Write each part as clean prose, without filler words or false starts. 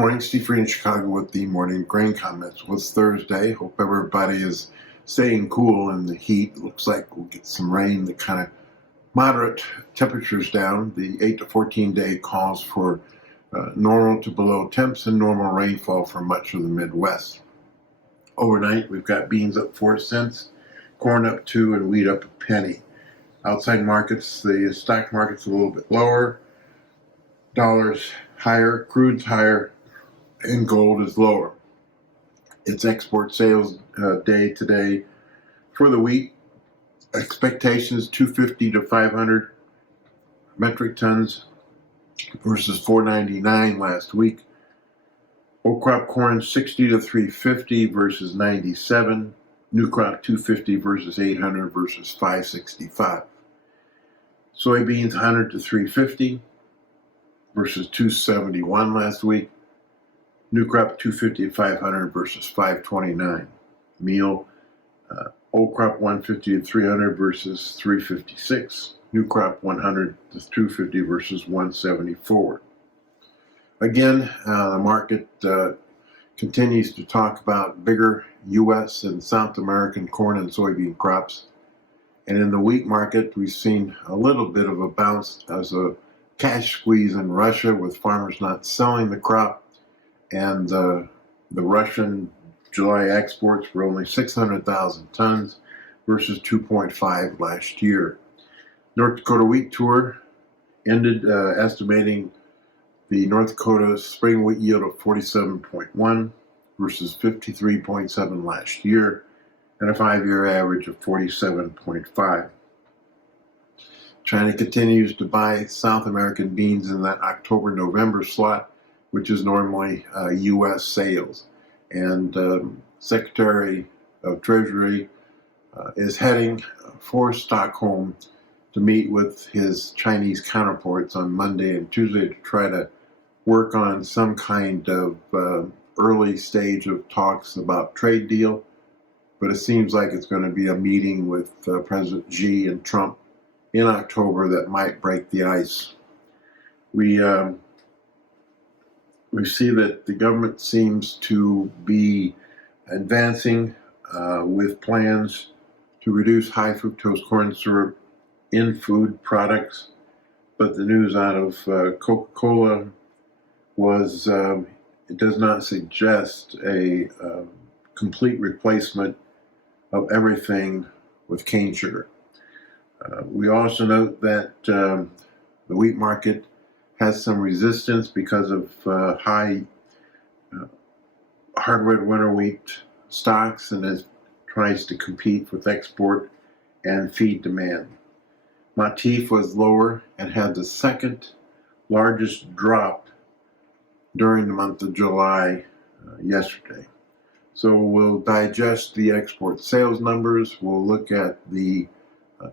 morning, Steve Free in Chicago with the morning grain comments. Well, it's Thursday. Hope everybody is staying cool in the heat. Looks like we'll get some rain. The kind of moderate temperatures down. The 8 to 14 day calls for normal to below temps and normal rainfall for much of the Midwest. Overnight, we've got beans up 4 cents, corn up 2, and wheat up a penny. Outside markets, the stock market's a little bit lower. Dollars higher, crude's higher, and gold is lower. It's export sales day today for the wheat. Expectations 250 to 500 metric tons versus 499 last week. Old crop corn 60 to 350 versus 97. New crop 250 versus 800 versus 565. Soybeans 100 to 350 versus 271 last week. New crop 250 to 500 versus 529. Meal, old crop 150 to 300 versus 356. New crop 100 to 250 versus 174. Again, the market continues to talk about bigger U.S. and South American corn and soybean crops. And in the wheat market, we've seen a little bit of a bounce as a cash squeeze in Russia with farmers not selling the crop. And the Russian July exports were only 600,000 tons versus 2.5 last year. North Dakota Wheat Tour ended estimating the North Dakota spring wheat yield of 47.1 versus 53.7 last year, and a 5-year average of 47.5. China continues to buy South American beans in that October-November slot, which is normally U.S. sales. And Secretary of Treasury is heading for Stockholm to meet with his Chinese counterparts on Monday and Tuesday to try to work on some kind of early stage of talks about trade deal. But it seems like it's going to be a meeting with President Xi and Trump in October that might break the ice. We see that the government seems to be advancing with plans to reduce high fructose corn syrup in food products, but the news out of Coca-Cola was it does not suggest a complete replacement of everything with cane sugar. We also note that the wheat market has some resistance because of high hard red winter wheat stocks, and it tries to compete with export and feed demand. Matif was lower and had the second largest drop during the month of July yesterday. So we'll digest the export sales numbers. We'll look at the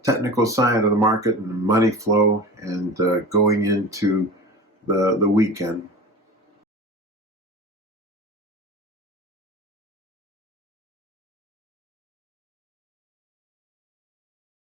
technical side of the market and the money flow, and going into the weekend.